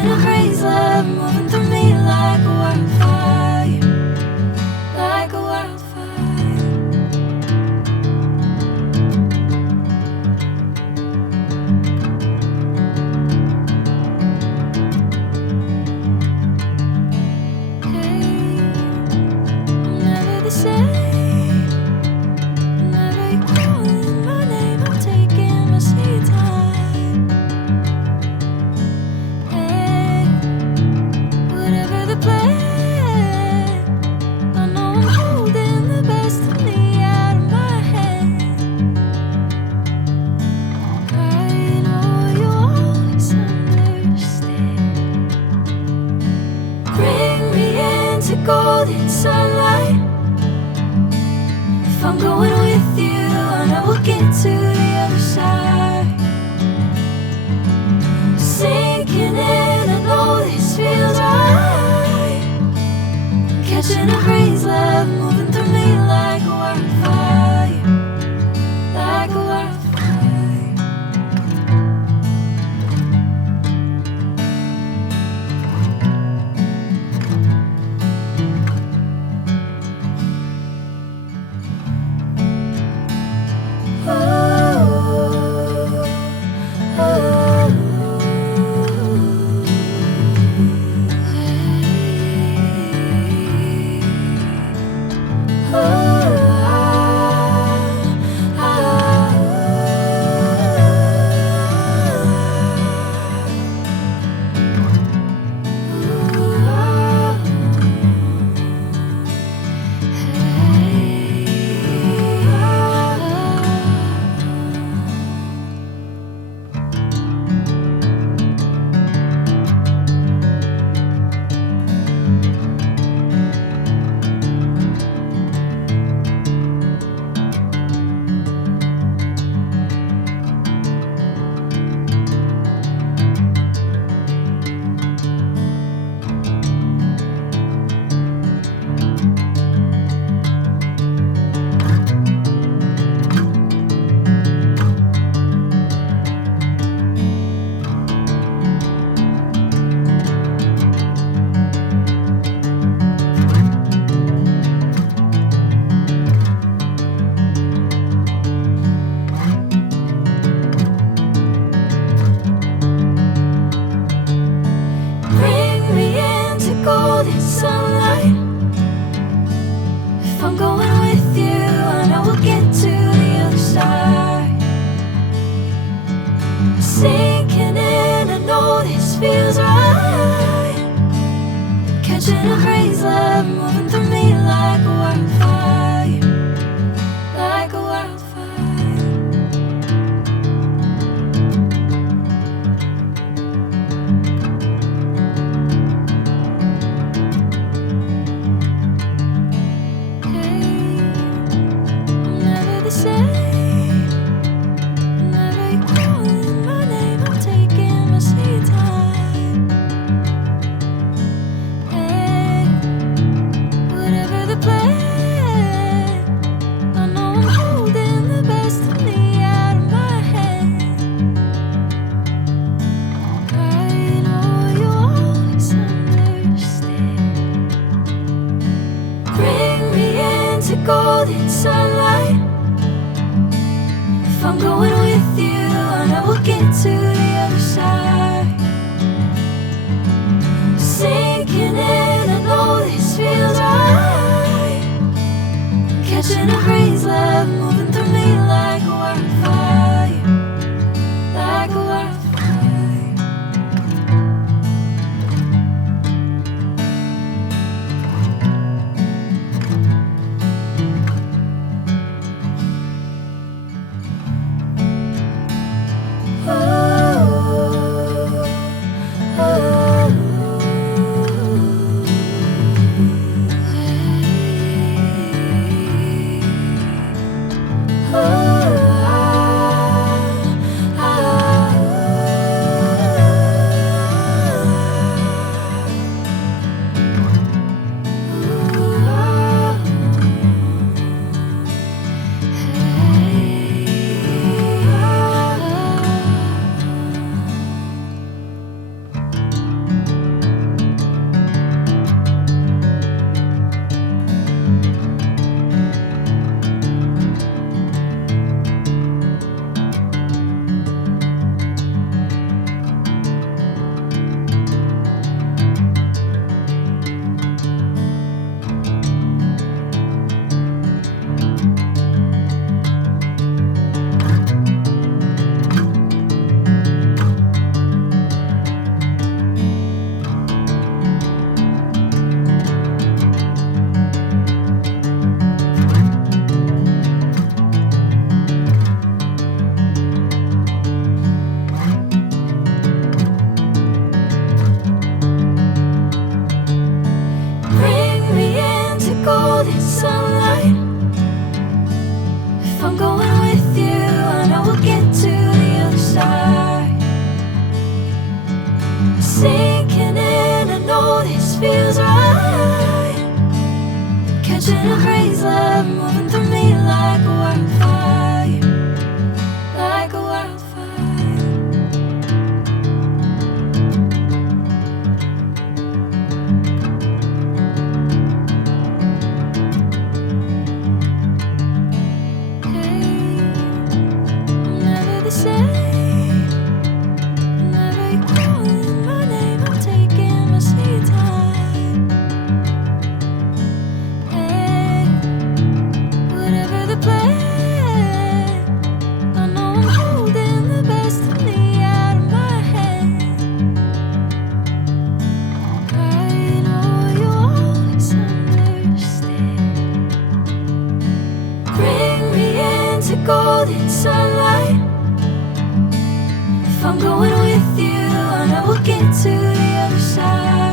Catching a crazy love moving through me like a wildfire, like a wildfire. Hey, I'm never the same. Whenever you're calling my name, I'm taking my sweet time. Hey, whatever the plan, I know I'm holding the best of me out of my hand. I know you always understand. Bring me into golden sunlight. If I'm going with you, I know we'll get to the other side. Sinking in, I know this feels right. Catching a crazy love moving through me like a wildfire, like a wildfire. Bring me into golden sunlight. If I'm going with you, I know we'll get to the other side. Sinking in, I know this feels right. Catching a crazy love moving through me like a wildfire, like a wildfire. Hey, I'm never the same. Whenever you're calling my name, I'm taking my sweet time. Hey, whatever the plan, I know I'm holding the best of me out of my hand. I know you always understand. Bring me into golden sunlight. If I'm going with you, I know we'll get to the other side. Sinking in, I know this feels right. Catching a crazy love moving through me like a wildfire, like a wildfire. Oh, oh, oh. golden sunlight. If I'm going with you, I know we'll get to the other side. Sinking in, I know this feels right. Catching a crazy love moving through me like a wildfire, like a wildfire. Whenever you're calling my name, I'm taking my sweet time. Hey, whatever the plan, I know I'm holding the best of me out of my hand. I know you'll always understand. Bring me into golden sunlight. If I'm going with you, I know we'll get to the other side.